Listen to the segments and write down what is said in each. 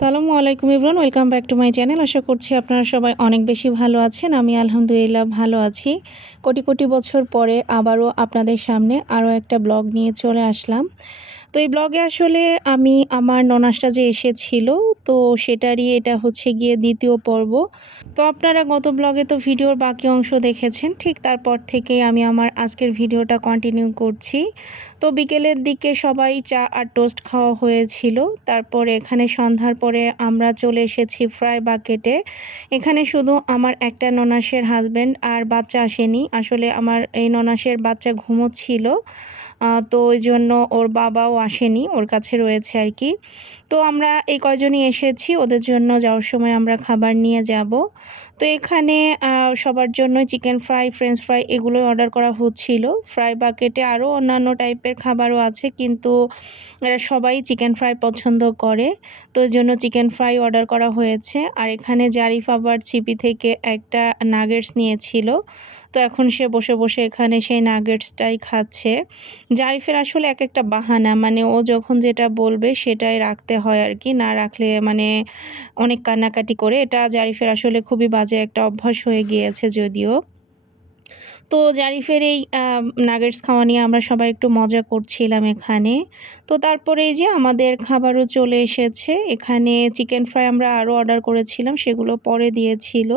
আসসালামু আলাইকুম Ibran welcome back to my channel. আশা করছি আপনারা সবাই অনেক বেশি ভালো আছেন। আমি আলহামদুলিল্লাহ ভালো আছি। কোটি কোটি বছর পরে আবারও আপনাদের সামনে আরও একটা ব্লগ নিয়ে চলে আসলাম। তো এই ব্লগে আসলে আমি আমার ননাসটা যে এসেছিল, তো সেটারই এটা হচ্ছে গিয়ে দ্বিতীয় পর্ব। তো আপনারা গত ব্লগে তো ভিডিওর বাকি অংশ দেখেছেন, ঠিক তারপর থেকে আমি আমার আজকের ভিডিওটা কন্টিনিউ করছি। তো বিকেলের দিকে সবাই চা আর টোস্ট খাওয়া হয়েছিল, তারপর এখানে সন্ধ্যার পরে আমরা চলে এসেছি ফ্রাই বাকেটে এখানে শুধু আমার একটা ননাসের হাজব্যান্ড আর বাচ্চা আসেনি, আসলে আমার এই ননাসের বাচ্চা ঘুমোচ্ছিল। তো ওই জন্য ওর বাবাও আসেনি ওর কাছে রয়েছে আর কি। তো আমরা এই কয়জনই এসেছি, ওদের জন্য যাওয়ার সময় আমরা খাবার নিয়ে যাব। তো এখানে সবার জন্য চিকেন ফ্রাই ফ্রেঞ্চ ফ্রাই এগুলোই অর্ডার করা হচ্ছিল। ফ্রাই বাকেটে আরও অন্যান্য টাইপের খাবারও আছে, কিন্তু এরা সবাই চিকেন ফ্রাই পছন্দ করে। তো জন্য চিকেন ফ্রাই অর্ডার করা হয়েছে। আর এখানে জারিফ আবার চিপি থেকে একটা নাগেটস নিয়েছিল। তো এখন সে বসে বসে এখানে সেই নাগেটসটাই খাচ্ছে। জারিফের আসলে এক একটা বাহানা মানে ও যখন যেটা বলবে সেটাই রাখতে হয় আর কি, না রাখলে মানে অনেক কান্নাকাটি করে। এটা জারিফের আসলে খুবই বাজে একটা অভ্যাস হয়ে গিয়েছে যদিও। তো জারিফের এই নাগেটস খাওয়া নিয়ে আমরা সবাই একটু মজা করছিলাম এখানে। তো তারপরে এই যে আমাদের খাবারও চলে এসেছে। এখানে চিকেন ফ্রাই আমরা আরও অর্ডার করেছিলাম, সেগুলো পরে দিয়েছিল।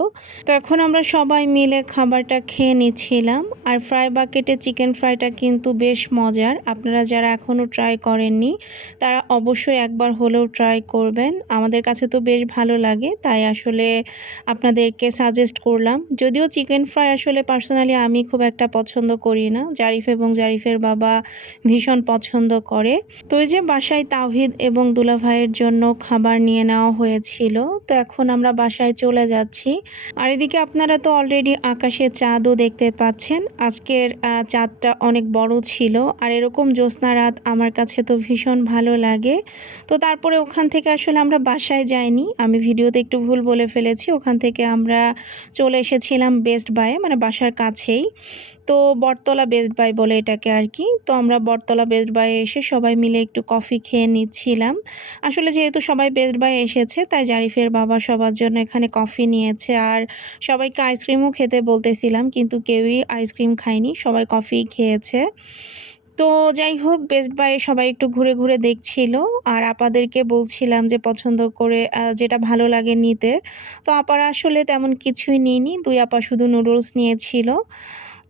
তো এখন আমরা সবাই মিলে খাবারটা খেয়ে নিচ্ছিলাম। আর ফ্রাই বাকেটে চিকেন ফ্রাইটা কিন্তু বেশ মজার। আপনারা যারা এখনও ট্রাই করেননি, তারা অবশ্যই একবার হলেও ট্রাই করবেন। আমাদের কাছে তো বেশ ভালো লাগে, তাই আসলে আপনাদেরকে সাজেস্ট করলাম। যদিও চিকেন ফ্রাই আসলে পার্সোনালি আমি খুব একটা পছন্দ করি না। জারিফ এবং জারিফের বাবা ভীষণ পছন্দ করে। তো এই যে বাসায় তাওহিদ এবং দুলাভাইয়ের জন্য খাবার নিয়ে নেওয়া হয়েছিল, তো এখন আমরা বাসায় চলে যাচ্ছি। আর এদিকে আপনারা তো অলরেডি আকাশে চাঁদও দেখতে পাচ্ছেন। আজকের চাঁদটা অনেক বড় ছিল। আর এরকম জ্যোৎস্না রাত আমার কাছে তো ভীষণ ভালো লাগে। তো তারপরে ওখান থেকে আসলে আমরা বাসায় যাইনি। আমি ভিডিওতে একটু ভুল বলে ফেলেছি। ওখান থেকে আমরা চলে এসেছিলাম বেস্ট বায়ে মানে বাসার কাছেই। তো বটতলা বেস্ট বাই বলে এটাকে আর কি। তো আমরা বটতলা বেস্ট বাই এসে সবাই মিলে একটু কফি খেয়ে নিচ্ছিলাম। আসলে যেহেতু সবাই বেস্ট বাই এসেছে, তাই জারিফের বাবা সবার জন্য এখানে কফি নিয়েছে আর সবাইকে আইসক্রিমও খেতে বলতেছিলাম, কিন্তু কেউই আইসক্রিম খায়নি, সবাই কফি খেয়েছে। তো যাই হোক বেস্ট বাই সবাই একটু ঘুরে ঘুরে দেখছিল। আর আপাদেরকে বলছিলাম যে পছন্দ করে যেটা ভালো লাগে নিতে। তো আপারা আসলে তেমন কিছুই নিইনি। দুই আপা শুধু নুডলস নিয়েছিল।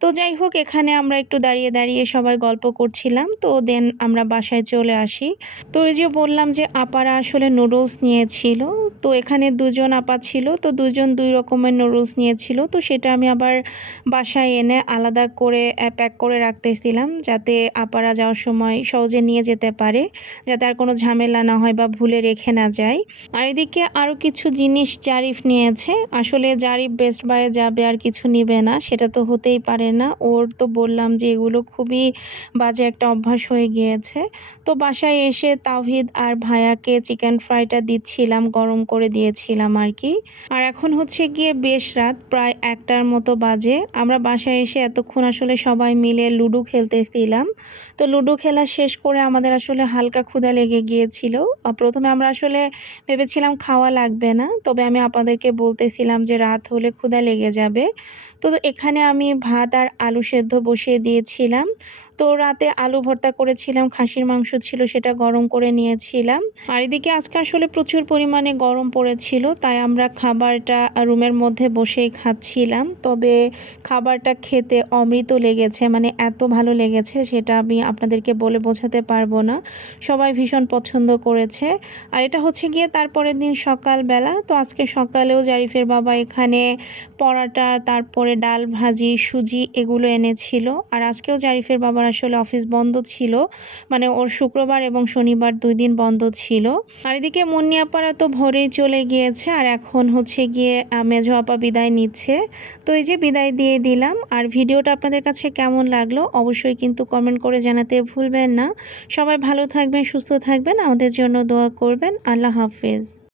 তো যাই হোক, এখানে আমরা একটু দাঁড়িয়ে দাঁড়িয়ে সবাই গল্প করছিলাম। তো দেন আমরা বাসায় চলে আসি। তো ওই যে বললাম যে আপারা আসলে নুডলস নিয়েছিল। তো এখানে দুজন আপা ছিল। তো দুজন দুই রকমের নুডলস নিয়েছিল। তো সেটা আমি আবার বাসায় এনে আলাদা করে প্যাক করে রাখতেছিলাম যাতে আপারা যাওয়ার সময় সহজে নিয়ে যেতে পারে, যাতে আর কোনো ঝামেলা না হয় বা ভুলে রেখে না যায়। আর এদিকে আরও কিছু জিনিস জারিফ নিয়েছে। আসলে জারিফ বেস্ট বায়ে যাবে আর কিছু নিবে না, সেটা তো হতেই পারে না। ওর তো বললাম যে এগুলো খুবই বাজে একটা অভ্যাস হয়ে গিয়েছে। তো বাসায় এসে তাওহিদ আর ভায়াকে চিকেন ফ্রাইটা দিচ্ছিলাম, গরম করে দিয়েছিলাম আর কি। আর এখন হচ্ছে গিয়ে বেশ রাত, প্রায় একটার মতো বাজে। আমরা বাসায় এসে এতক্ষণ আসলে সবাই মিলে লুডো খেলতেছিলাম। তো লুডো খেলা শেষ করে আমাদের আসলে হালকা ক্ষুধা লেগে গিয়েছিল। প্রথমে আমরা আসলে ভেবেছিলাম খাওয়া লাগবে না। তবে আমি আপনাদেরকে বলতেছিলাম যে রাত হলে ক্ষুধা লেগে যাবে। তো এখানে আমি ভাত আর আলু সেদ্ধ বসিয়ে দিয়েছিলাম। তো রাতে আলু ভর্তা করেছিলাম, খাসির মাংস ছিল সেটা গরম করে নিয়েছিলাম। আর এদিকে আজকে আসলে প্রচুর পরিমাণে গরম পড়েছিল, তাই আমরা খাবারটা রুমের মধ্যে বসেই খাচ্ছিলাম। তবে খাবারটা খেতে অমৃত লেগেছে মানে এত ভালো লেগেছে সেটা আমি আপনাদেরকে বলে বোঝাতে পারব না। সবাই ভীষণ পছন্দ করেছে। আর এটা হচ্ছে গিয়ে তারপরের দিন সকালবেলা, তো আজকে সকালেও জারিফের বাবা এখানে পরাটা, তারপরে ডাল ভাজি, সুজি এগুলো এনেছিল। আর আজকেও জারিফের বাবার আসলে অফিস বন্ধ ছিল। মানে ওর শুক্রবার এবং শনিবার দুই দিন বন্ধ ছিল। আর এদিকে মুন্নিয়াপাড়া তো ভোরেই চলে গিয়েছে। আর এখন হচ্ছে গিয়ে মেজো আপা বিদায় নিচ্ছে। তো এই যে বিদায় দিয়ে দিলাম। আর ভিডিওটা আপনাদের কাছে কেমন লাগল অবশ্যই কিন্তু কমেন্ট করে জানাতে ভুলবেন না। সবাই ভালো থাকবেন, সুস্থ থাকবেন। আমাদের জন্য দোয়া করবেন। আল্লাহ হাফেজ।